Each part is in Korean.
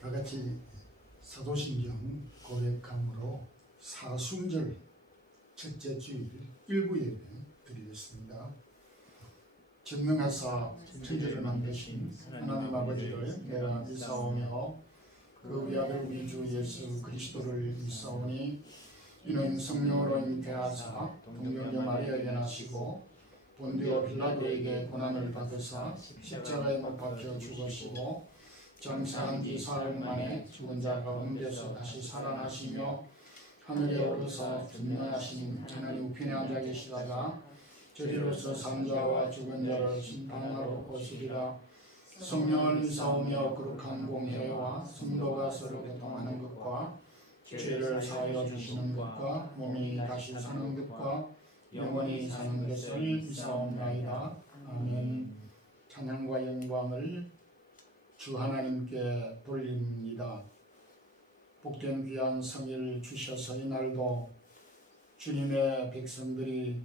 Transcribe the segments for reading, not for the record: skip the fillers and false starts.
다 같이 사도신경 고백함으로 사순절 첫째 주일 일부 예배 드리겠습니다. 전능하사 천지를 만드신 하나님 아버지를 내가 믿사오며 그 위아들 우리 주 예수 그리스도를 믿사오니 이는 성령으로 잉태하사 동정녀 마리아에게 나시고 본디오 빌라도에게 고난을 받으사 십자가에 못 박혀 죽으시고 장사한 뒤 사흘 만에 죽은 자 가운데서 다시 살아나시며 하늘에 오르사 전능하신 하나님 우편에 앉아 계시다가 저리로서 산 자와 죽은 자를 심판하러 오시리라. 성령을 믿사오며 거룩한 공회와 성도가 서로 교통하는 것과 죄를 사하여 주시는 것과 몸이 다시 사는 것과 영원히 사는 것을 믿사옵나이다. 아멘. 찬양과 영광을 주 하나님께 돌립니다. 복된 귀한 성일 주셔서 이날도 주님의 백성들이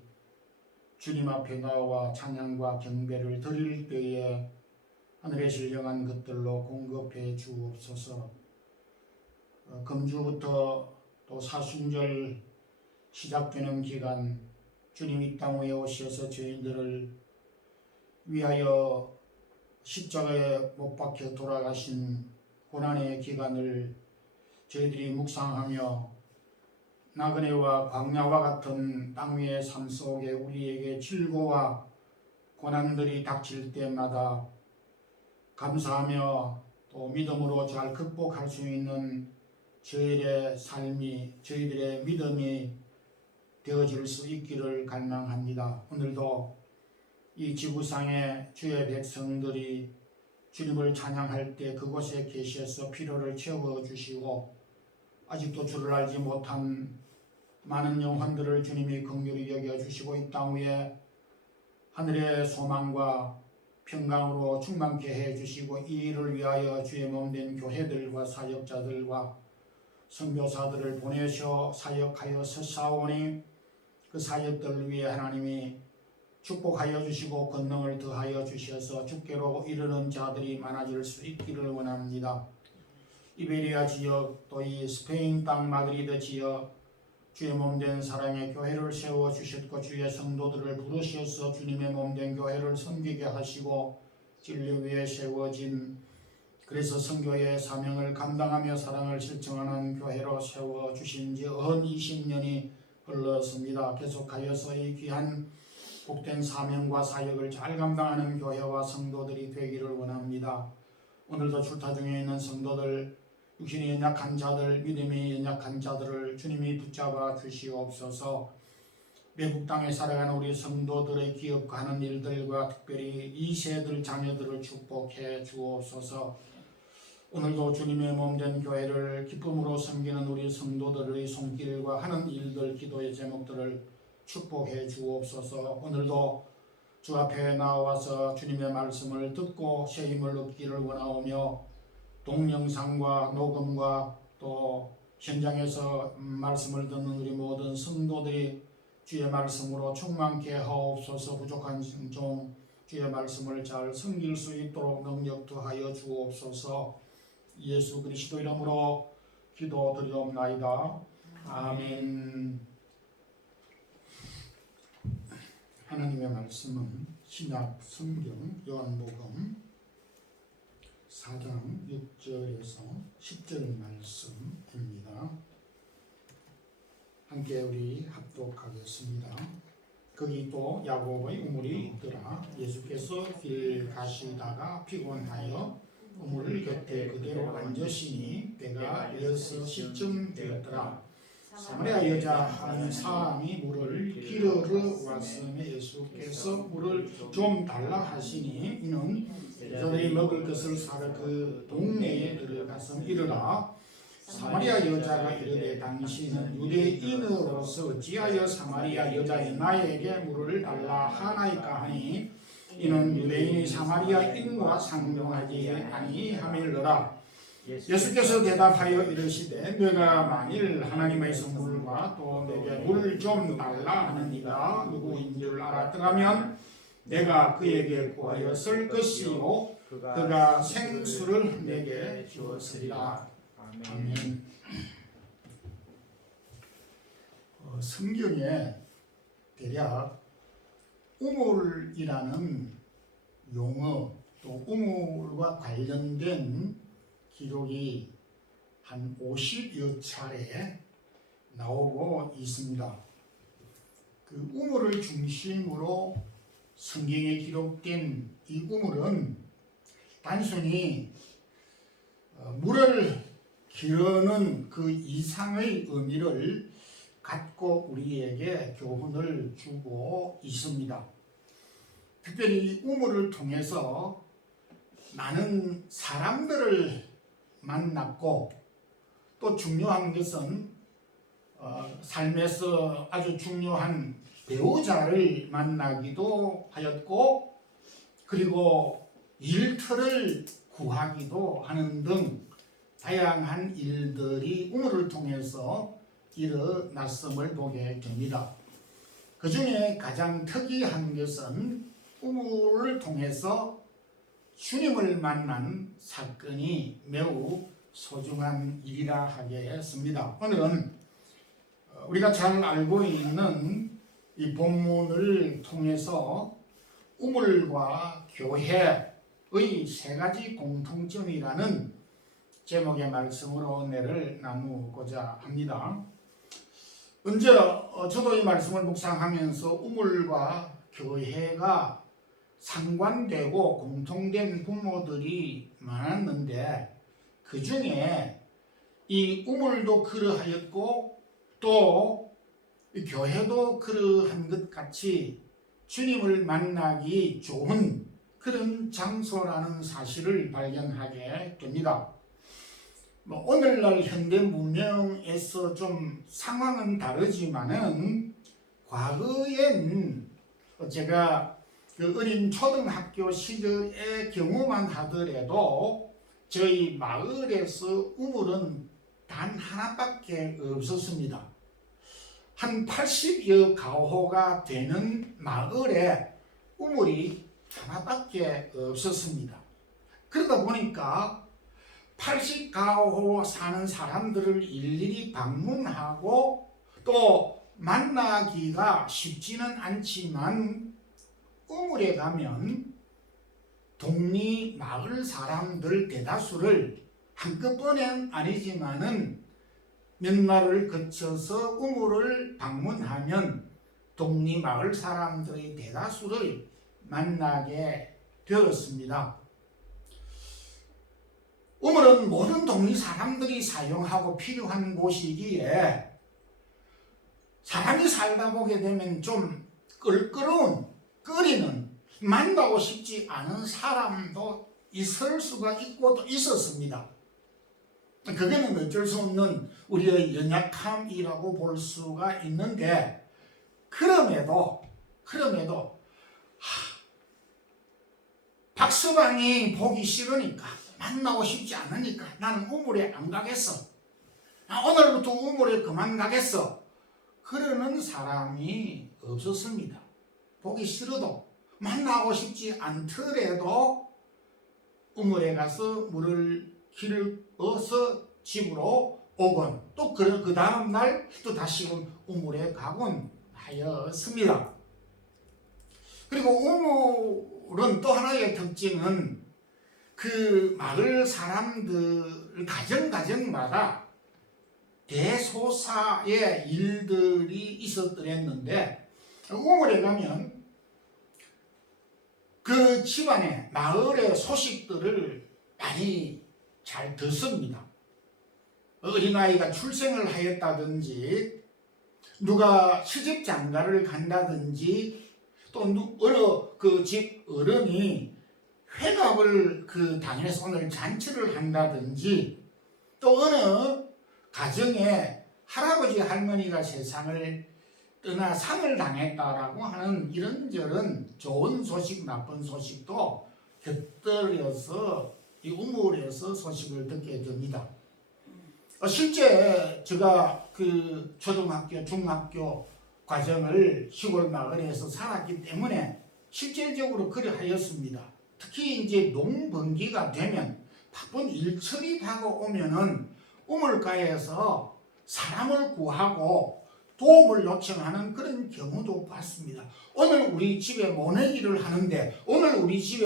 주님 앞에 나와 찬양과 경배를 드릴 때에 하늘의 신령한 것들로 공급해 주옵소서. 금주부터 또 사순절 시작되는 기간 주님 이 땅 위에 오셔서 죄인들을 위하여 십자가에 못 박혀 돌아가신 고난의 기간을 저희들이 묵상하며 나그네와 광야와 같은 땅 위의 삶 속에 우리에게 질고와 고난들이 닥칠 때마다 감사하며 또 믿음으로 잘 극복할 수 있는 저희들의 삶이, 저희들의 믿음이 되어질 수 있기를 갈망합니다. 오늘도 이 지구상의 주의 백성들이 주님을 찬양할 때 그곳에 계셔서 필요를 채워주시고 아직도 주를 알지 못한 많은 영혼들을 주님이 긍휼히 여겨주시고 이 땅 위에 하늘의 소망과 평강으로 충만케 해주시고 이 일을 위하여 주의 몸된 교회들과 사역자들과 선교사들을 보내셔 사역하여 서사오니 그 사역들을 위해 하나님이 축복하여 주시고 권능을 더하여 주셔서 주께로 이르는 자들이 많아질 수 있기를 원합니다. 이베리아 지역 또 이 스페인 땅 마드리드 지역 주의 몸된 사랑의 교회를 세워 주셨고 주의 성도들을 부르셔서 주님의 몸된 교회를 섬기게 하시고 진리 위에 세워진 그래서 선교의 사명을 감당하며 사랑을 실천하는 교회로 세워 주신 지 20년이 흘렀습니다. 계속하여서 이 귀한 복된 사명과 사역을 잘 감당하는 교회와 성도들이 되기를 원합니다. 오늘도 출타 중에 있는 성도들, 육신이 연약한 자들, 믿음이 연약한 자들을 주님이 붙잡아 주시옵소서. 외국 땅에 살아가는 우리 성도들의 기업하는 일들과 특별히 2세들 자녀들을 축복해 주옵소서. 오늘도 주님의 몸된 교회를 기쁨으로 섬기는 우리 성도들의 손길과 하는 일들, 기도의 제목들을 축복해 주옵소서. 오늘도 주 앞에 나와서 주님의 말씀을 듣고 새 힘을 얻기를 원하오며 동영상과 녹음과 또 현장에서 말씀을 듣는 우리 모든 성도들이 주의 말씀으로 충만케 하옵소서. 부족한 종 주의 말씀을 잘 섬길 수 있도록 능력 더하여 주옵소서. 예수 그리스도 이름으로 기도드리옵나이다. 아멘. 하나님의 말씀은 신약 성경 요한복음 4장 6절에서 10절 말씀입니다. 함께 우리 합독하겠습니다. 거기 또 야고보의 우물이 있더라. 예수께서 길 가시다가 피곤하여 우물 곁에 그대로 앉으시니 때가 6시쯤 되었더라. 사마리아 여자 한 사람이 물을 기르러 왔으며 예수께서 물을 좀 달라 하시니 이는 여자들이 먹을 것을 사러 그 동네에 들어가서 이르라. 사마리아 여자가 이르되 당신은 유대인으로서 어찌하여 사마리아 여자인 나에게 물을 달라 하나이까 하니 이는 유대인이 사마리아인과 상종하지 아니함이로라. 예수께서 대답하여 이르시되 너가 만일 하나님의 물과 또 내게 물 좀 달라 하는 이가 누구인 줄 알았더라면 내가 그에게 구하여 쓸 것이요 그가 생수를 내게 주었으리라. 아멘. 성경에 대략 우물이라는 용어 또 우물과 관련된 기록이 한 50여 차례 나오고 있습니다. 그 우물을 중심으로 성경에 기록된 이 우물은 단순히 물을 기르는 그 이상의 의미를 갖고 우리에게 교훈을 주고 있습니다. 특별히 이 우물을 통해서 많은 사람들을 만났고 또 중요한 것은 삶에서 아주 중요한 배우자를 만나기도 하였고 그리고 일터를 구하기도 하는 등 다양한 일들이 우물을 통해서 일어났음을 보게 됩니다. 그 중에 가장 특이한 것은 우물을 통해서 주님을 만난 사건이 매우 소중한 일이라 하겠습니다. 오늘은 우리가 잘 알고 있는 이 본문을 통해서 우물과 교회의 세 가지 공통점이라는 제목의 말씀으로 은혜를 나누고자 합니다. 언제 저도 이 말씀을 묵상하면서 우물과 교회가 상관되고 공통된 부모들이 많았는데 그 중에 이 우물도 그러하였고 또 교회도 그러한 것 같이 주님을 만나기 좋은 그런 장소라는 사실을 발견하게 됩니다. 오늘날 현대 문명에서 좀 상황은 다르지만은 과거엔 제가 그 어린 초등학교 시절의 경우만 하더라도 저희 마을에서 우물은 단 하나밖에 없었습니다. 한 80여 가호가 되는 마을에 우물이 하나밖에 없었습니다. 그러다 보니까 80가호 사는 사람들을 일일이 방문하고 또 만나기가 쉽지는 않지만 우물에 가면 동리 마을 사람들 대다수를 한꺼번엔 아니지만은 몇 날을 거쳐서 우물을 방문하면 동리 마을 사람들의 대다수를 만나게 되었습니다. 우물은 모든 동리 사람들이 사용하고 필요한 곳이기에 사람이 살다 보게 되면 좀 껄끄러운, 꺼리는, 만나고 싶지 않은 사람도 있을 수가 있고 또 있었습니다. 그게는 어쩔 수 없는 우리의 연약함이라고 볼 수가 있는데 그럼에도 박서방이 보기 싫으니까 만나고 싶지 않으니까 나는 우물에 안 가겠어. 오늘부터 우물에 그만 가겠어. 그러는 사람이 없었습니다. 보기 싫어도 만나고 싶지 않더라도 우물에 가서 물을 길어서 집으로 오곤 또 그 다음 날 또 다시금 우물에 가곤 하였습니다. 그리고 우물은 또 하나의 특징은 그 마을 사람들 가정마다 대소사의 일들이 있었더랬는데 우물에 가면 그 집안의 마을의 소식들을 많이 잘 듣습니다. 어린아이가 출생을 하였다든지 누가 시집 장가를 간다든지 또 어느 그 집 어른이 회갑을 당해서 오늘 잔치를 한다든지 또 어느 가정에 할아버지 할머니가 세상을 떠나 상을 당했다라고 하는 이런저런 좋은 소식 나쁜 소식도 곁들여서 이 우물에서 소식을 듣게 됩니다. 실제 제가 그 초등학교 중학교 과정을 시골 마을에서 살았기 때문에 실질적으로 그러하였습니다. 특히 이제 농번기가 되면 바쁜 일처리 다가오면은 우물가에서 사람을 구하고 도움을 요청하는 그런 경우도 봤습니다. 오늘 우리 집에 모내기를 하는데, 오늘 우리 집에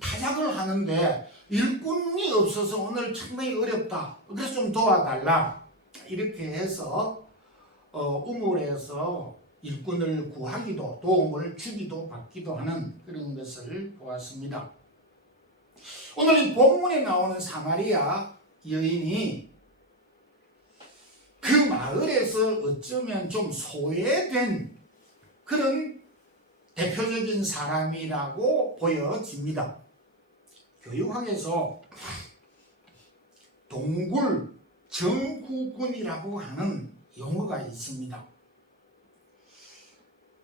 타작을 하는데 일꾼이 없어서 오늘 상당히 어렵다. 그래서 좀 도와달라. 이렇게 해서 우물에서 일꾼을 구하기도 도움을 주기도 받기도 하는 그런 것을 보았습니다. 오늘 이 본문에 나오는 사마리아 여인이 그 마을에서 어쩌면 좀 소외된 그런 대표적인 사람이라고 보여집니다. 교육학에서 동굴 정후군이라고 하는 용어가 있습니다.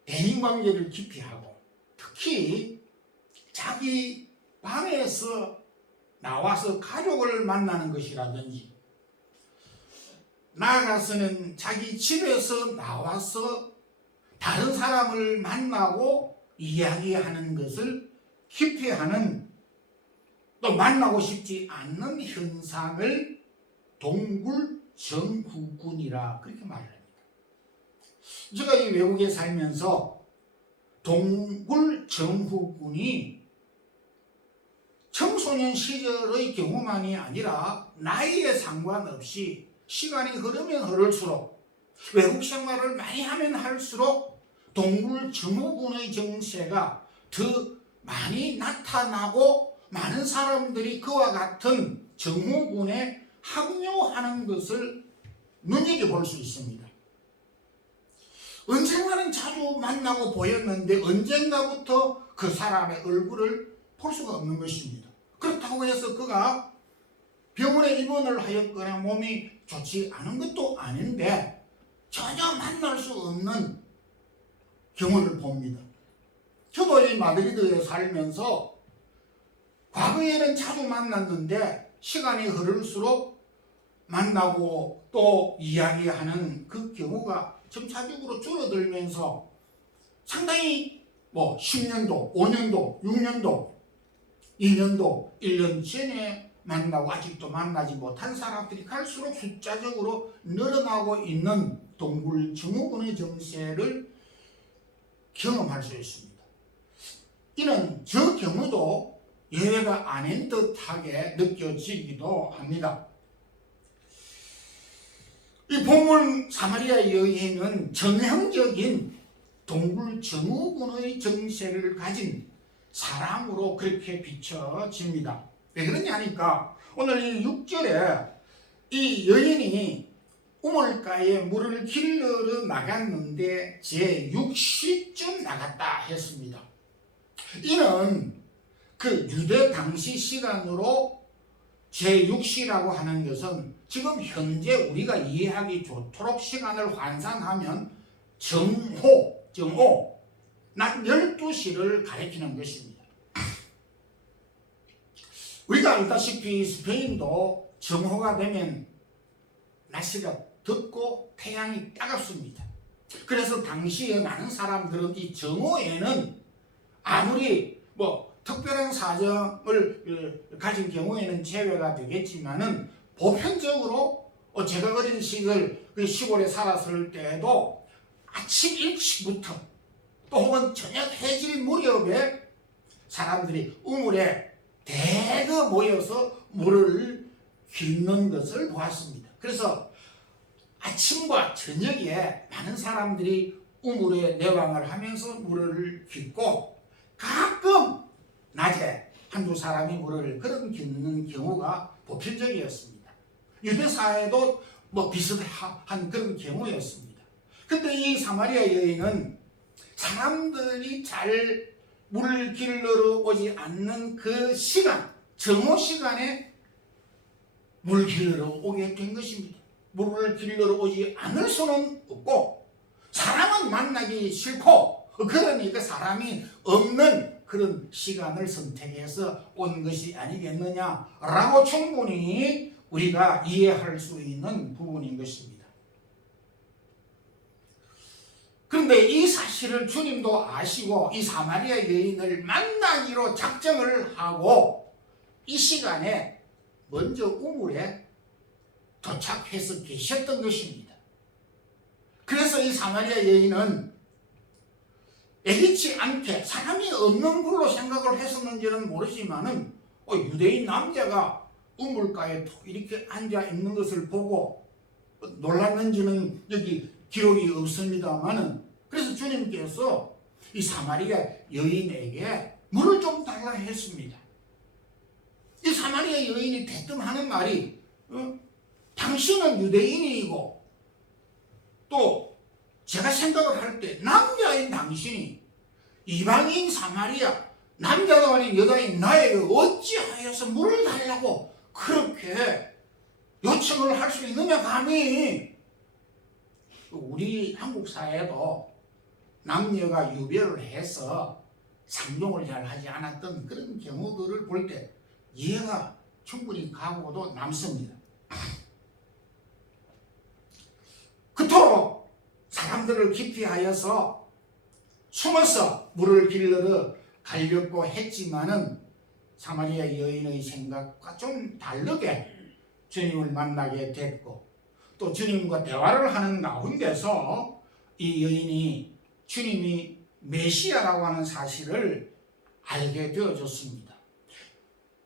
대인관계를 깊이 하고 특히 자기 방에서 나와서 가족을 만나는 것이라든지, 나아가서는 자기 집에서 나와서 다른 사람을 만나고 이야기하는 것을 깊이 하는, 또 만나고 싶지 않는 현상을 동굴정후군이라 그렇게 말을 합니다. 제가 이 외국에 살면서 동굴정후군이 청소년 시절의 경우만이 아니라 나이에 상관없이 시간이 흐르면 흐를수록, 외국 생활을 많이 하면 할수록 동굴정후군의 정세가 더 많이 나타나고 많은 사람들이 그와 같은 정후군에 합류하는 것을 눈여겨볼 수 있습니다. 언젠가는 자주 만나고 보였는데 언젠가부터 그 사람의 얼굴을 볼 수가 없는 것입니다. 그렇다고 해서 그가 병원에 입원을 하였거나 몸이 좋지 않은 것도 아닌데 전혀 만날 수 없는 경우를 봅니다. 저도 이 마드리드에 살면서 과거에는 자주 만났는데 시간이 흐를수록 만나고 또 이야기하는 그 경우가 점차적으로 줄어들면서 상당히 10년도, 5년도, 6년도, 2년도, 1년 전에 만나고 아직도 만나지 못한 사람들이 갈수록 숫자적으로 늘어나고 있는 동굴정후군의 정세를 경험할 수 있습니다. 이는 저 경우도 예외가 아닌 듯하게 느껴지기도 합니다. 이 본문 사마리아 여인은 전형적인 동굴정후군의 정세를 가진 사람으로 그렇게 비춰집니다. 왜 그러냐니까 오늘 이 6절에 이 여인이 우물가에 물을 길러러 나갔는데 제6시쯤 나갔다 했습니다. 이는 그 유대 당시 시간으로 제6시라고 하는 것은 지금 현재 우리가 이해하기 좋도록 시간을 환산하면 정오, 낮 12시를 가리키는 것입니다. 우리가 알다시피 스페인도 정오가 되면 날씨가 덥고 태양이 따갑습니다. 그래서 당시에 많은 사람들은 이 정오에는 아무리 특별한 사정을 가진 경우에는 제외가 되겠지만은 보편적으로 제가 어린 시절 시골에 살았을 때에도 아침 일찍부터 또 혹은 저녁 해질 무렵에 사람들이 우물에 대거 모여서 물을 깃는 것을 보았습니다. 그래서 아침과 저녁에 많은 사람들이 우물에 내왕을 하면서 물을 깃고 가끔 낮에 한두 사람이 물을 그런 깃는 경우가 보편적이었습니다. 유대사에도 비슷한 그런 경우였습니다. 근데 이 사마리아 여인은 사람들이 잘 물을 길러러 오지 않는 그 시간, 정오 시간에 물 길러러 오게 된 것입니다. 물을 길러러 오지 않을 수는 없고 사람은 만나기 싫고 그러니까 사람이 없는 그런 시간을 선택해서 온 것이 아니겠느냐라고 충분히 우리가 이해할 수 있는 부분인 것입니다. 그런데 이 사실을 주님도 아시고 이 사마리아 여인을 만나기로 작정을 하고 이 시간에 먼저 우물에 도착해서 계셨던 것입니다. 그래서 이 사마리아 여인은 예기치 않게 사람이 없는 걸로 생각을 했었는지는 모르지만은 유대인 남자가 우물가에 이렇게 앉아 있는 것을 보고 놀랐는지는 여기 기록이 없습니다만은, 그래서 주님께서 이 사마리아 여인에게 물을 좀 달라 했습니다. 이 사마리아 여인이 대뜸 하는 말이 당신은 유대인이고 또 제가 생각을 할 때 남자인 당신이 이방인 사마리아 남자가 아닌 여자인 나에게 어찌하여서 물을 달라고 그렇게 요청을 할 수 있느냐 감히. 우리 한국 사회도 남녀가 유별을 해서 상종을 잘 하지 않았던 그런 경우들을 볼 때 이해가 충분히 가고도 남습니다. 그토록 사람들을 기피하여서 숨어서 물을 길러러 가려고 했지만은 사마리아 여인의 생각과 좀 다르게 주님을 만나게 됐고, 또 주님과 대화를 하는 가운데서 이 여인이 주님이 메시아라고 하는 사실을 알게 되어졌습니다.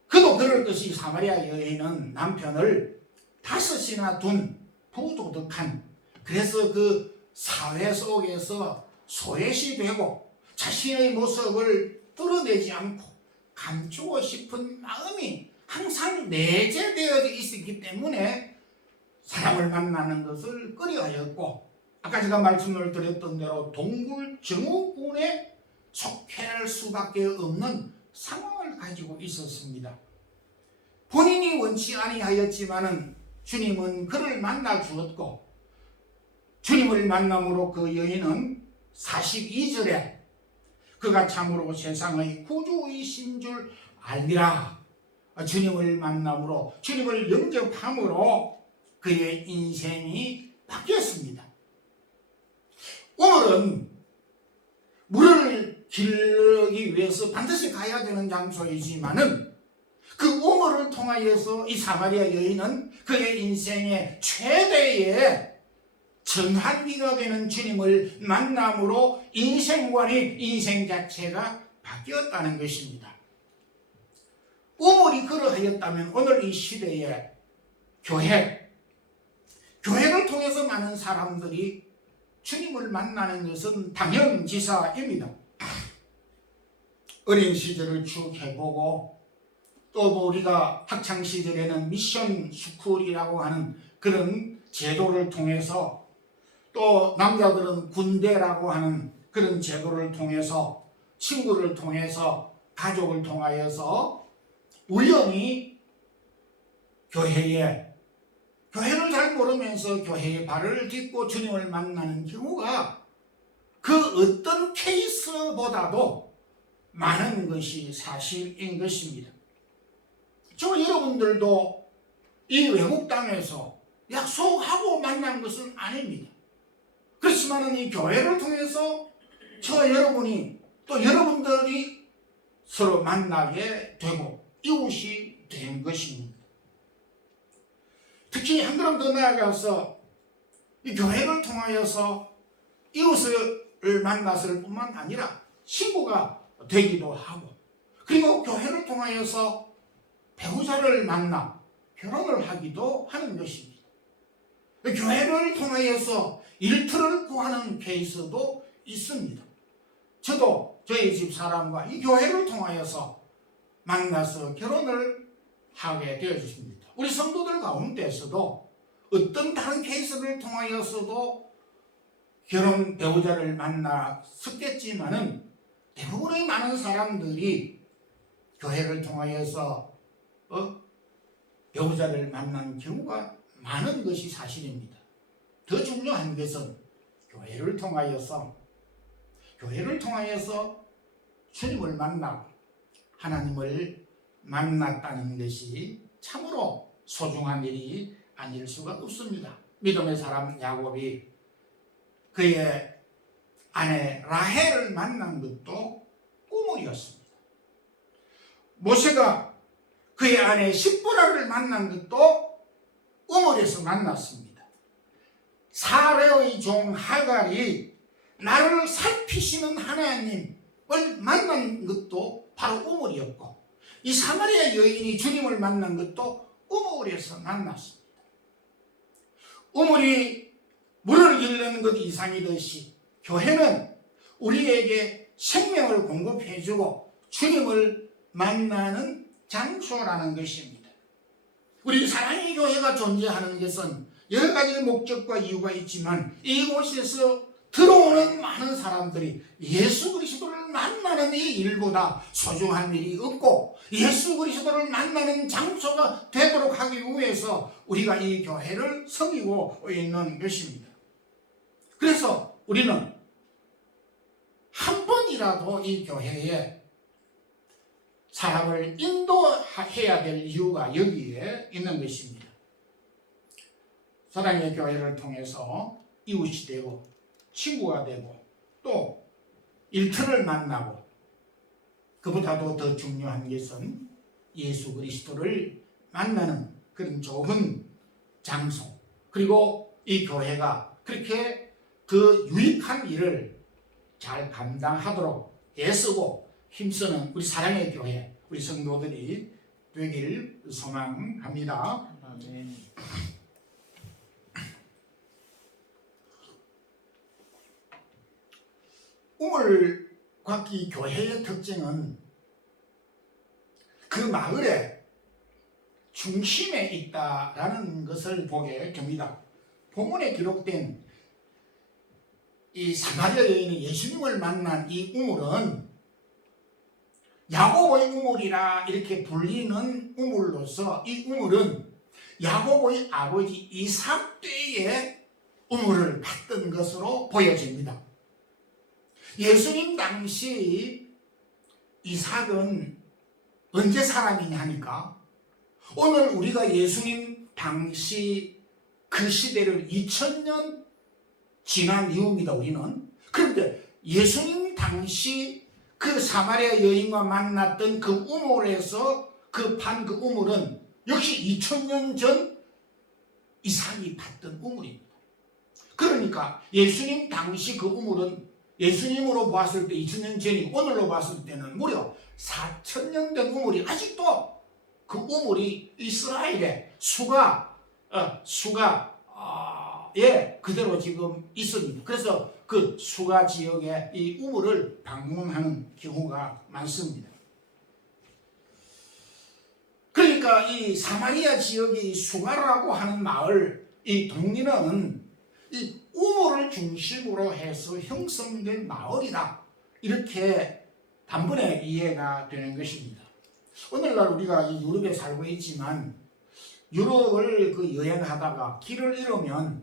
그도 그럴 것이 사마리아 여인은 남편을 5이나 둔 부도덕한, 그래서 그 사회 속에서 소외시 되고 자신의 모습을 드러내지 않고 감추고 싶은 마음이 항상 내재되어 있었기 때문에 사람을 만나는 것을 꺼려하였고, 아까 제가 말씀을 드렸던 대로 동굴증후군에 속할 수밖에 없는 상황을 가지고 있었습니다. 본인이 원치 아니하였지만은 주님은 그를 만나 주었고, 주님을 만남으로 그 여인은 42절에 그가 참으로 세상의 구주이신 줄 알리라. 주님을 만남으로, 주님을 영접함으로 그의 인생이 바뀌었습니다. 오늘은 물을 길르기 위해서 반드시 가야 되는 장소이지만은 그 우물을 통하여서 이 사마리아 여인은 그의 인생의 최대의 전환기가 되는 주님을 만남으로 인생관이, 인생 자체가 바뀌었다는 것입니다. 우물이 그러하였다면 오늘 이 시대에 교회를 통해서 많은 사람들이 주님을 만나는 것은 당연지사입니다. 어린 시절을 쭉 해보고 또 우리가 학창시절에는 미션 스쿨이라고 하는 그런 제도를 통해서, 또 남자들은 군대라고 하는 그런 제도를 통해서, 친구를 통해서, 가족을 통하여서 우연히 교회를 잘 모르면서 교회의 발을 딛고 주님을 만나는 경우가 그 어떤 케이스보다도 많은 것이 사실인 것입니다. 저 여러분들도 이 외국 땅에서 약속하고 만난 것은 아닙니다. 그렇지만 이 교회를 통해서 저 여러분이 또 여러분들이 서로 만나게 되고 이웃이 된 것입니다. 특히 한 걸음 더 나아가서 이 교회를 통하여서 이웃을 만났을 뿐만 아니라 친구가 되기도 하고, 그리고 교회를 통하여서 배우자를 만나 결혼을 하기도 하는 것입니다. 교회를 통하여서 일터를 구하는 케이스도 있습니다. 저도 저희 집 사람과 이 교회를 통하여서 만나서 결혼을 하게 되어졌습니다. 우리 성도들 가운데서도 어떤 다른 케이스를 통하여서도 결혼 배우자를 만났었겠지만은 대부분의 많은 사람들이 교회를 통하여서 배우자를 만난 경우가 많은 것이 사실입니다. 더 중요한 것은 교회를 통하여서 주님을 만나고 하나님을 만났다는 것이 참으로 소중한 일이 아닐 수가 없습니다. 믿음의 사람 야곱이 그의 아내 라헬을 만난 것도 우물이었습니다. 모세가 그의 아내 십보라를 만난 것도 우물에서 만났습니다. 사레의 종 하갈이 나를 살피시는 하나님을 만난 것도 바로 우물이었고, 이 사마리아 여인이 주님을 만난 것도 우물에서 만났습니다. 우물이 물을 일르는 것 이상이듯이 교회는 우리에게 생명을 공급해주고 주님을 만나는 장소라는 것입니다. 우리 사랑의 교회가 존재하는 것은 여러 가지 목적과 이유가 있지만, 이곳에서 들어오는 많은 사람들이 예수 그리스도를 만나는 이 일보다 소중한 일이 없고, 예수 그리스도를 만나는 장소가 되도록 하기 위해서 우리가 이 교회를 섬기고 있는 것입니다. 그래서 우리는 한 번이라도 이 교회에 사람을 인도해야 될 이유가 여기에 있는 것입니다. 사랑의 교회를 통해서 이웃이 되고 친구가 되고 또 일터를 만나고, 그보다도 더 중요한 것은 예수 그리스도를 만나는 그런 좋은 장소, 그리고 이 교회가 그렇게 그 유익한 일을 잘 감당하도록 애쓰고 힘쓰는 우리 사랑의 교회, 우리 성도들이 되길 소망합니다. 아멘. 우물과 이 교회의 특징은 그 마을의 중심에 있다라는 것을 보게 됩니다. 본문에 기록된 이 사마리아 여인이 예수님을 만난 이 우물은 야고보의 우물이라 이렇게 불리는 우물로서, 이 우물은 야고보의 아버지 이삭 때의 우물을 받던 것으로 보여집니다. 예수님 당시 이삭은 언제 사람이냐 하니까, 오늘 우리가 예수님 당시 그 시대를 2000년 지난 이후입니다. 우리는. 그런데 예수님 당시 그 사마리아 여인과 만났던 그 우물에서 그 우물은 역시 2000년 전 이삭이 봤던 우물입니다. 그러니까 예수님 당시 그 우물은 예수님으로 봤을 때 2000년 전이, 오늘로 봤을 때는 무려 4000년 된 우물이 아직도 그 우물이 이스라엘의 수가에 그대로 지금 있습니다. 그래서 그 수가 지역의 이 우물을 방문하는 경우가 많습니다. 그러니까 이 사마리아 지역의 수가라고 하는 마을, 이 동리는 이 우물을 중심으로 해서 형성된 마을이다, 이렇게 단번에 이해가 되는 것입니다. 오늘날 우리가 이 유럽에 살고 있지만, 유럽을 그 여행하다가 길을 잃으면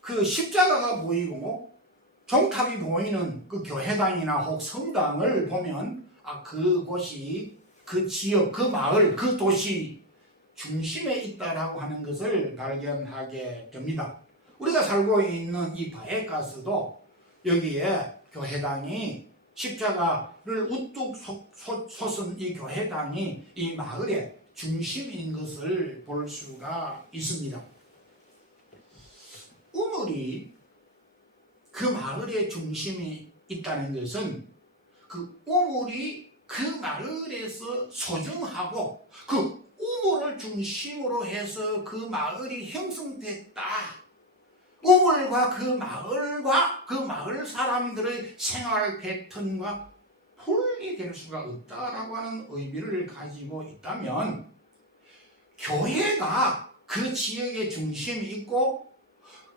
그 십자가가 보이고 종탑이 보이는 그 교회당이나 혹 성당을 보면, 그곳이 그 지역, 그 마을, 그 도시 중심에 있다라고 하는 것을 발견하게 됩니다. 우리가 살고 있는 이 바에카스도 여기에 교회당이, 십자가를 우뚝 솟은 이 교회당이 이 마을의 중심인 것을 볼 수가 있습니다. 우물이 그 마을의 중심이 있다는 것은 그 우물이 그 마을에서 소중하고 그 우물을 중심으로 해서 그 마을이 형성됐다. 우물과 그 마을 사람들의 생활 패턴과 분리될 수가 없다라고 하는 의미를 가지고 있다면, 교회가 그 지역의 중심이 있고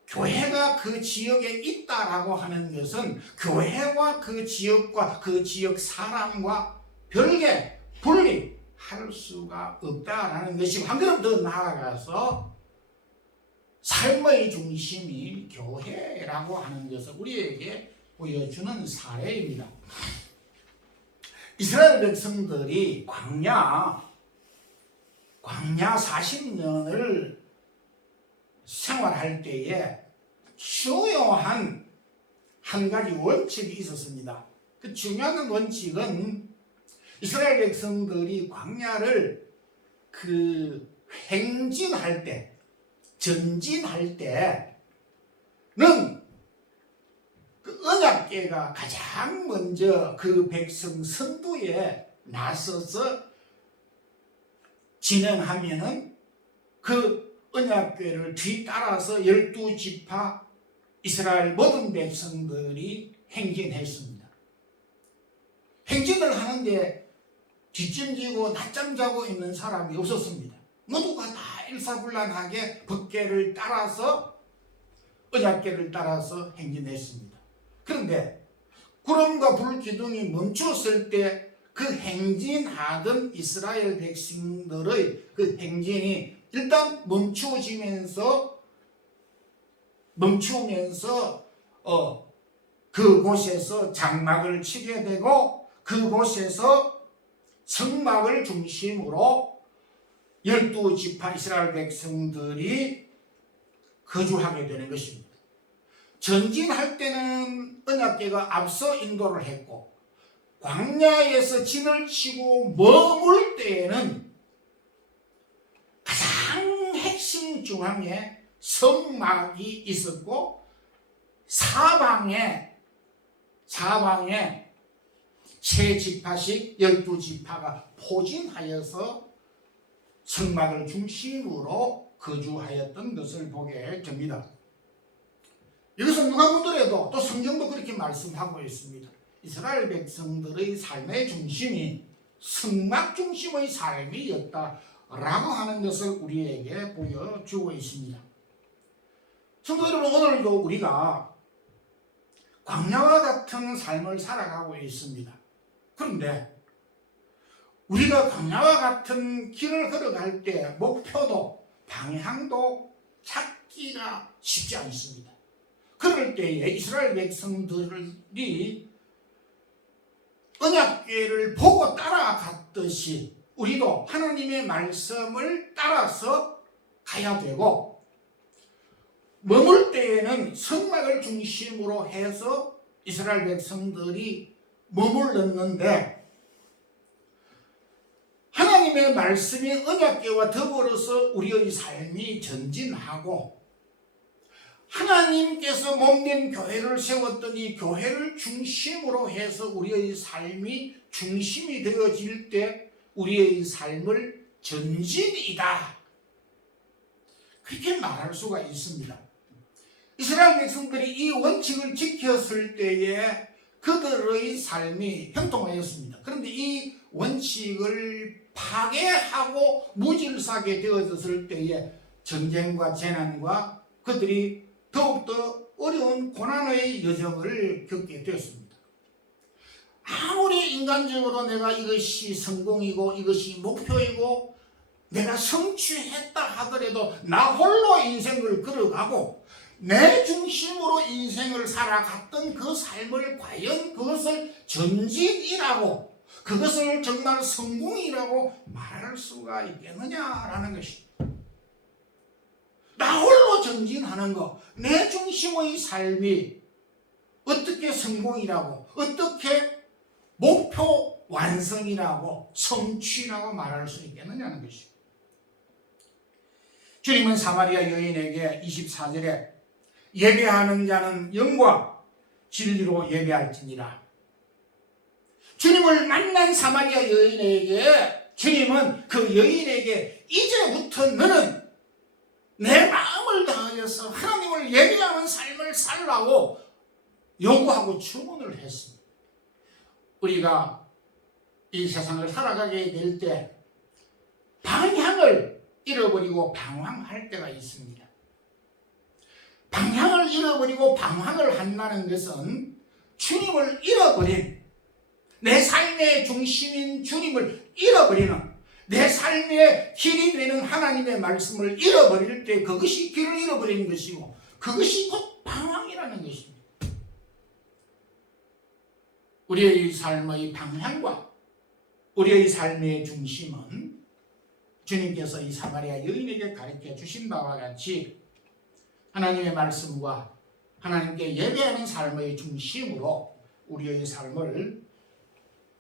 교회가 그 지역에 있다라고 하는 것은 교회와 그 지역과 그 지역 사람과 별개 분리할 수가 없다라는 것이고, 한 걸음 더 나아가서 삶의 중심이 교회라고 하는 것을 우리에게 보여주는 사례입니다. 이스라엘 백성들이 광야 40년을 생활할 때에 중요한 한 가지 원칙이 있었습니다. 그 중요한 원칙은 이스라엘 백성들이 광야를 행진할 때, 전진할 때는 그 언약궤가 가장 먼저 그 백성 선두에 나서서 진행하면은 그 언약궤를 뒤따라서 12지파 이스라엘 모든 백성들이 행진했습니다. 행진을 하는데 뒷짐지고 낮잠 자고 있는 사람이 없었습니다. 모두가 다 일사불란하게 법궤를 따라서 언약궤를 따라서 행진했습니다. 그런데 구름과 불 기둥이 멈추었을 때 그 행진하던 이스라엘 백성들의 그 행진이 일단 멈추면서 그곳에서 장막을 치게 되고 그곳에서 성막을 중심으로 12지파 이스라엘 백성들이 거주하게 되는 것입니다. 전진할 때는 언약궤가 앞서 인도를 했고 광야에서 진을 치고 머물 때에는 가장 핵심 중앙에 성막이 있었고 사방에 세 지파씩 12지파가 포진하여서 성막을 중심으로 거주하였던 것을 보게 됩니다. 이것은 누가 보더라도 또 성경도 그렇게 말씀하고 있습니다. 이스라엘 백성들의 삶의 중심이 성막 중심의 삶이었다라고 하는 것을 우리에게 보여주고 있습니다. 성도 여러분, 오늘도 우리가 광야와 같은 삶을 살아가고 있습니다. 그런데 우리가 광야와 같은 길을 걸어갈 때 목표도 방향도 찾기가 쉽지 않습니다. 그럴 때에 이스라엘 백성들이 언약궤를 보고 따라갔듯이 우리도 하나님의 말씀을 따라서 가야 되고 머물 때에는 성막을 중심으로 해서 이스라엘 백성들이 머물렀는데 하나님의 말씀이 언약궤와 더불어서 우리의 삶이 전진하고 하나님께서 몸된 교회를 세웠더니 교회를 중심으로 해서 우리의 삶이 중심이 되어질 때 우리의 삶을 전진이다, 그렇게 말할 수가 있습니다. 이스라엘 백성들이 이 원칙을 지켰을 때에 그들의 삶이 형통하였습니다. 그런데 이 원칙을 파괴하고 무질서하게 되어졌을 때에 전쟁과 재난과 그들이 더욱더 어려운 고난의 여정을 겪게 되었습니다. 아무리 인간적으로 내가 이것이 성공이고 이것이 목표이고 내가 성취했다 하더라도 나 홀로 인생을 걸어가고 내 중심으로 인생을 살아갔던 그 삶을 과연 그것을 전진이라고, 그것을 정말 성공이라고 말할 수가 있겠느냐라는 것입니다. 나 홀로 전진하는 것, 내 중심의 삶이 어떻게 성공이라고, 어떻게 목표 완성이라고, 성취라고 말할 수 있겠느냐는 것입니다. 주님은 사마리아 여인에게 24절에 예배하는 자는 영과 진리로 예배할지니라. 주님을 만난 사마리아 여인에게 주님은 그 여인에게 이제부터 너는 내 마음을 다하여서 하나님을 예배하는 삶을 살라고 요구하고 주문을 했습니다. 우리가 이 세상을 살아가게 될 때 방향을 잃어버리고 방황할 때가 있습니다. 방향을 잃어버리고 방황을 한다는 것은 주님을 잃어버린, 내 삶의 중심인 주님을 잃어버리는, 내 삶의 길이 되는 하나님의 말씀을 잃어버릴 때 그것이 길을 잃어버리는 것이고 그것이 곧 방황이라는 것입니다. 우리의 삶의 방향과 우리의 삶의 중심은 주님께서 이 사마리아 여인에게 가르쳐 주신 바와 같이 하나님의 말씀과 하나님께 예배하는 삶의 중심으로 우리의 삶을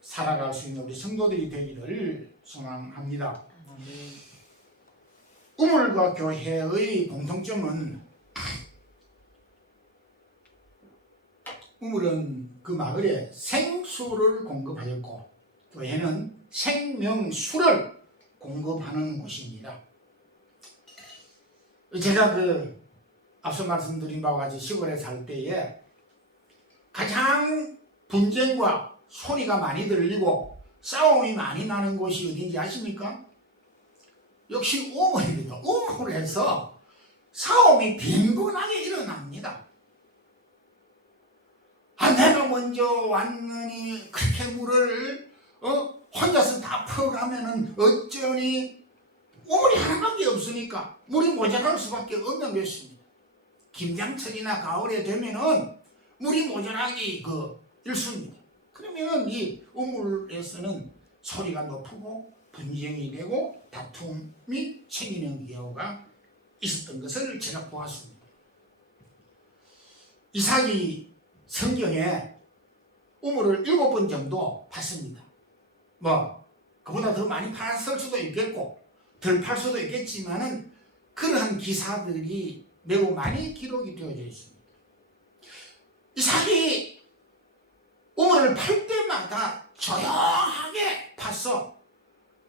살아갈 수 있는 우리 성도들이 되기를 소망합니다. 우물과 교회의 공통점은 우물은 그 마을에 생수를 공급하였고 교회는 생명수를 공급하는 곳입니다. 제가 앞서 말씀드린 바와 같이 시골에 살 때에 가장 분쟁과 소리가 많이 들리고 싸움이 많이 나는 곳이 어딘지 아십니까? 역시 우물입니다. 우물에서 싸움이 빈번하게 일어납니다. 내가 먼저 왔느니 그렇게 물을 혼자서 다 풀어가면은 어쩌니 우물이 하나밖에 없으니까 물이 모자랄 수밖에 없는 것입니다. 김장철이나 가을에 되면은 물이 모자라기 일수입니다. 그러면 이 우물에서는 소리가 높고 분쟁이 되고 다툼이 생기는 경우가 있었던 것을 제가 보았습니다. 이삭이 성경에 우물을 7번 정도 봤습니다. 그보다 더 많이 봤을 수도 있겠고 덜 팔 수도 있겠지만은 그러한 기사들이 매우 많이 기록이 되어져 있습니다. 이삭이 우물을 팔 때마다 조용하게 파서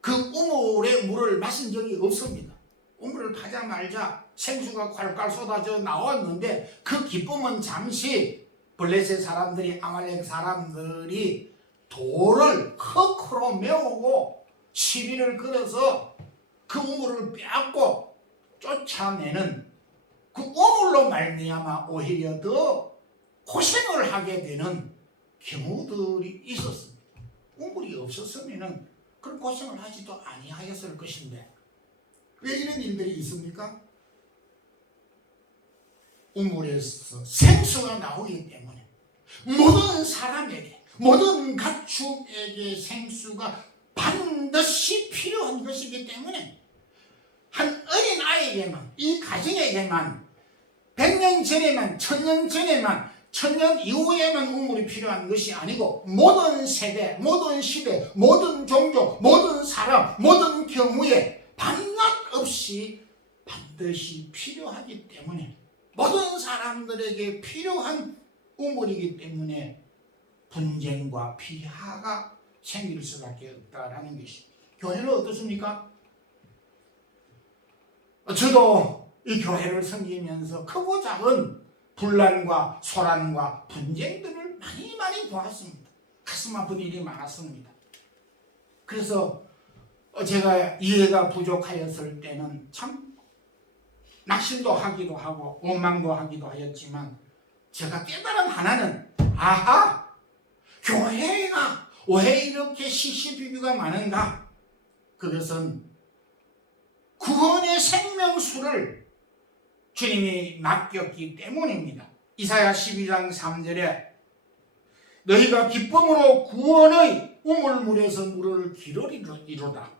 그 우물의 물을 마신 적이 없습니다. 우물을 파자마자 생수가 콸콸 쏟아져 나왔는데 그 기쁨은 잠시 블레셋 사람들이 아말렉 사람들이 돌을 커크로 메우고 시비를 걸어서 그 우물을 빼앗고 쫓아내는 그 우물로 말미암아 오히려 더 고생을 하게 되는 경우들이 있었습니다. 우물이 없었으면 그런 고생을 하지도 아니하였을 것인데 왜 이런 일들이 있습니까? 우물에서 생수가 나오기 때문에 모든 사람에게 모든 가축에게 생수가 반드시 필요한 것이기 때문에 한 어린 아이에게만 이 가정에게만 100년 전에만 1000년 전에만 1000년 이후에만 우물이 필요한 것이 아니고 모든 세대 모든 시대 모든 종족 모든 사람 모든 경우에 밤낮 없이 반드시 필요하기 때문에 모든 사람들에게 필요한 우물이기 때문에 분쟁과 비하가 생길 수밖에 없다라는 것입니다. 교회는 어떻습니까? 저도 이 교회를 섬기면서 크고 작은 분란과 소란과 분쟁들을 많이 보았습니다. 가슴 아픈 일이 많았습니다. 그래서 제가 이해가 부족하였을 때는 참 낙심도 하기도 하고 원망도 하기도 하였지만 제가 깨달은 하나는 교회가 왜 이렇게 시시비비가 많은가? 그것은 구원의 생명수를 주님이 맡겼기 때문입니다. 이사야 12장 3절에 너희가 기쁨으로 구원의 우물물에서 물을 기르리로다.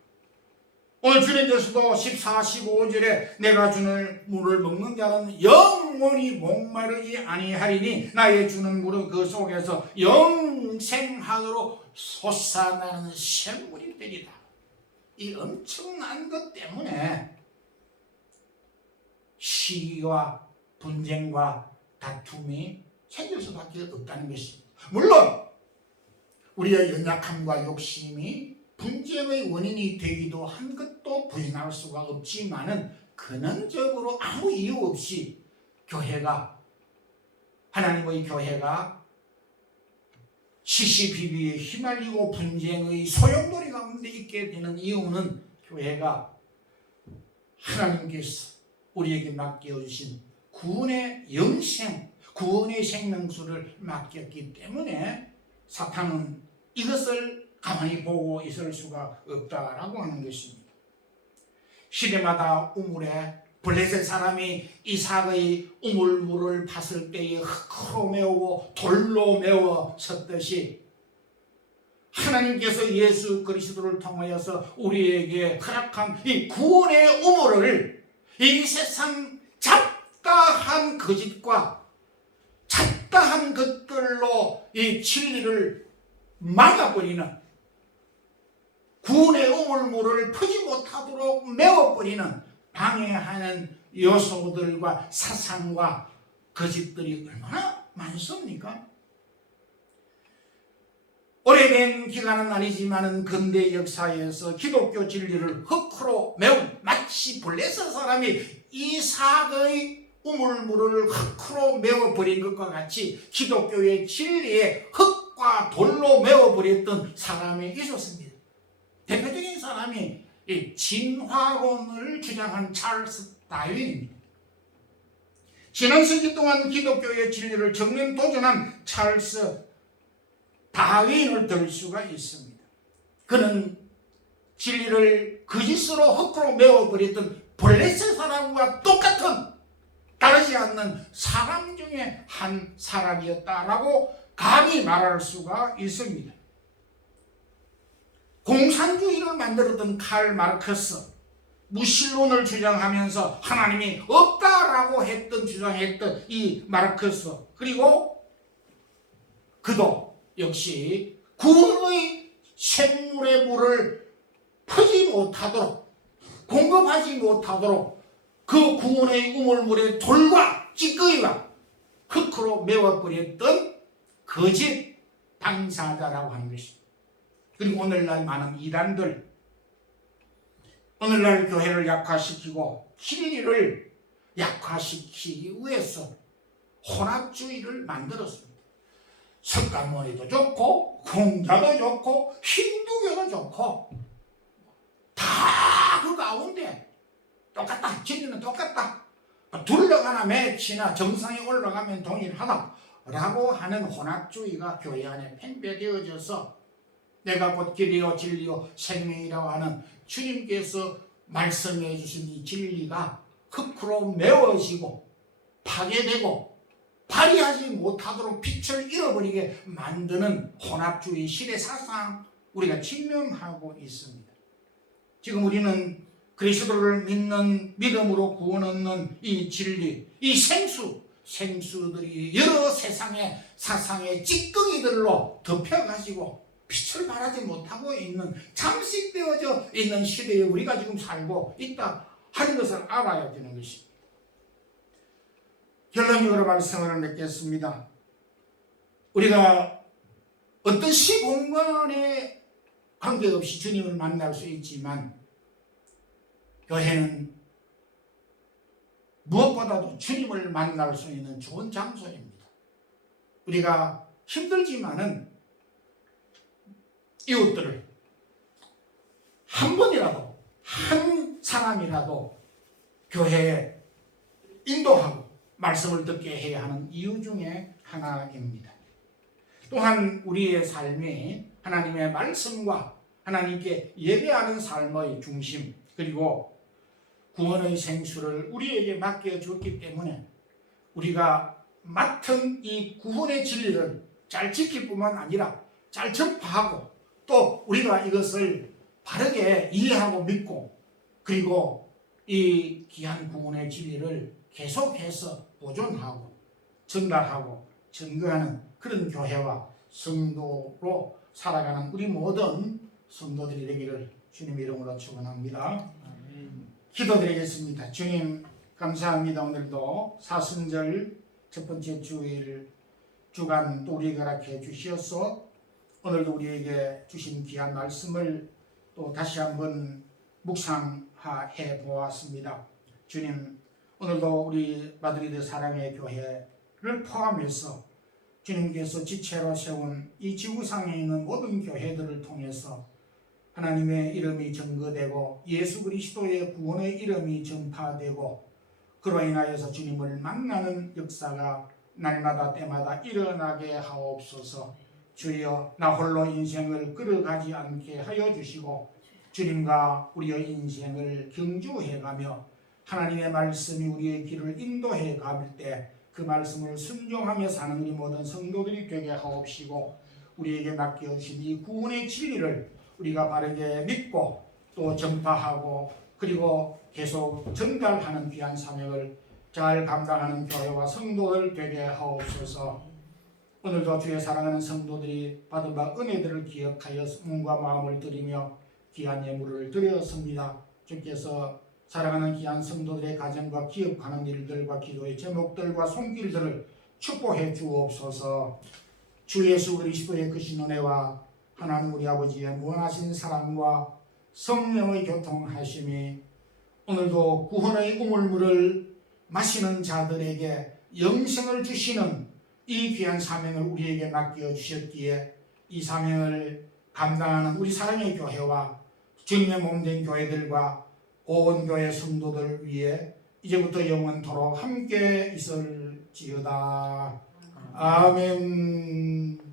오늘 주님께서도 14, 15절에 내가 주는 물을 먹는 자는 영원히 목마르지 아니하리니 나의 주는 물은 그 속에서 영생하도록 솟아나는 샘물이 되리라. 이 엄청난 것 때문에 시기와 분쟁과 다툼이 생길 수밖에 없다는 것입니다. 물론 우리의 연약함과 욕심이 분쟁의 원인이 되기도 한 것도 부인할 수가 없지만은 근원적으로 아무 이유 없이 하나님의 교회가 시시비비에 휘말리고 분쟁의 소용돌이 가운데 있게 되는 이유는 교회가 하나님께서 우리에게 맡겨주신 구원의 영생, 구원의 생명수를 맡겼기 때문에 사탄은 이것을 가만히 보고 있을 수가 없다라고 하는 것입니다. 시대마다 우물에 블레셋 사람이 이삭의 우물물을 팠을 때에 흙으로 메우고 돌로 메워 섰듯이 하나님께서 예수 그리스도를 통하여서 우리에게 허락한 이 구원의 우물을 이 세상 잡다한 거짓과 이러한 것들로 이 진리를 막아버리는, 구원의 우물물을 퍼지 못하도록 메워버리는, 방해하는 요소들과 사상과 거짓들이 얼마나 많습니까? 오래된 기간은 아니지만 근대 역사에서 기독교 진리를 흙으로 메운, 마치 블레셋 사람이 이삭의 우물물을 흙으로 메워버린 것과 같이 기독교의 진리에 흙과 돌로 메워버렸던 사람이 있었습니다. 대표적인 사람이 이 진화론을 주장한 찰스 다윈입니다. 지난 세기 동안 기독교의 진리를 정면 도전한 찰스 다윈을 들 수가 있습니다. 그는 진리를 거짓으로 흙으로 메워버렸던 블레셋 사람과 똑같은, 다르지 않는 사람 중에 한 사람이었다라고 감히 말할 수가 있습니다. 공산주의를 만들었던 칼 마르크스, 무신론을 주장하면서 하나님이 없다라고 주장했던 이 마르크스, 그리고 그도 역시 구원의 샘물의 물을 퍼지 못하도록, 공급하지 못하도록 그 구원의 우물물의 돌과 찌꺼기와 흙으로 메워버렸던 거짓 당사자라고 하는 것입니다. 그리고 오늘날 많은 이단들, 오늘날 교회를 약화시키고 진리를 약화시키기 위해서 혼합주의를 만들었습니다. 석가모니도 좋고 공자도 좋고 힌두교도 좋고 다 그 가운데 똑같다, 진리는 똑같다, 둘러가나 매치나 정상에 올라가면 동일하다 라고 하는 혼합주의가 교회 안에 팽배되어져서 내가 곧 길이요 진리요 생명이라고 하는 주님께서 말씀해 주신 이 진리가 흙으로 메워지고 파괴되고 발휘하지 못하도록 빛을 잃어버리게 만드는 혼합주의 시대 사상, 우리가 직면하고 있습니다. 지금 우리는 그리스도를 믿는 믿음으로 구원 얻는 이 진리, 이 생수들이 여러 세상의 사상의 찌꺼기들로 덮여가지고 빛을 발하지 못하고 있는, 잠식되어져 있는 시대에 우리가 지금 살고 있다 하는 것을 알아야 되는 것입니다. 결론적으로 말씀을 맺겠습니다. 우리가 어떤 시공간에 관계없이 주님을 만날 수 있지만 교회는 무엇보다도 주님을 만날 수 있는 좋은 장소입니다. 우리가 힘들지만은 이웃들을 한 번이라도, 한 사람이라도 교회에 인도하고 말씀을 듣게 해야 하는 이유 중에 하나입니다. 또한 우리의 삶이 하나님의 말씀과 하나님께 예배하는 삶의 중심, 그리고 구원의 생수를 우리에게 맡겨줬기 때문에 우리가 맡은 이 구원의 진리를 잘 지킬 뿐만 아니라 잘 전파하고, 또 우리가 이것을 바르게 이해하고 믿고, 그리고 이 귀한 구원의 진리를 계속해서 보존하고 전달하고 증거하는 그런 교회와 성도로 살아가는 우리 모든 성도들이 되기를 주님 이름으로 축원합니다. 기도드리겠습니다. 주님 감사합니다. 오늘도 사순절 첫 번째 주일 주간 또 우리에게 허락해 주시어서 오늘도 우리에게 주신 귀한 말씀을 또 다시 한번 묵상해 보았습니다. 주님, 오늘도 우리 마드리드 사랑의 교회를 포함해서 주님께서 지체로 세운 이 지구상에 있는 모든 교회들을 통해서 하나님의 이름이 증거되고 예수 그리스도의 구원의 이름이 전파되고, 그로 인하여서 주님을 만나는 역사가 날마다 때마다 일어나게 하옵소서. 주여, 나 홀로 인생을 끌어가지 않게 하여 주시고 주님과 우리의 인생을 경주해가며 하나님의 말씀이 우리의 길을 인도해 갈 때 그 말씀을 순종하며 사는 우리 모든 성도들이 되게 하옵시고, 우리에게 맡겨주신 이 구원의 진리를 우리가 바르게 믿고 또 전파하고 그리고 계속 전달하는 귀한 사명을 잘 감당하는 교회와 성도들 되게 하옵소서. 오늘도 주의 사랑하는 성도들이 받은 바 은혜들을 기억하여 몸과 마음을 드리며 귀한 예물을 드렸습니다. 주께서 사랑하는 귀한 성도들의 가정과 기업하는 일들과 기도의 제목들과 손길들을 축복해 주옵소서. 주 예수 그리스도의 크신 은혜와 하나님 우리 아버지의 무한하신 사랑과 성령의 교통하심이 오늘도 구원의 우물물을 마시는 자들에게 영생을 주시는 이 귀한 사명을 우리에게 맡겨 주셨기에 이 사명을 감당하는 우리 사랑의 교회와 주님의 몸된 교회들과 온 교회 성도들 위해 이제부터 영원토록 함께 있을지어다. 아멘.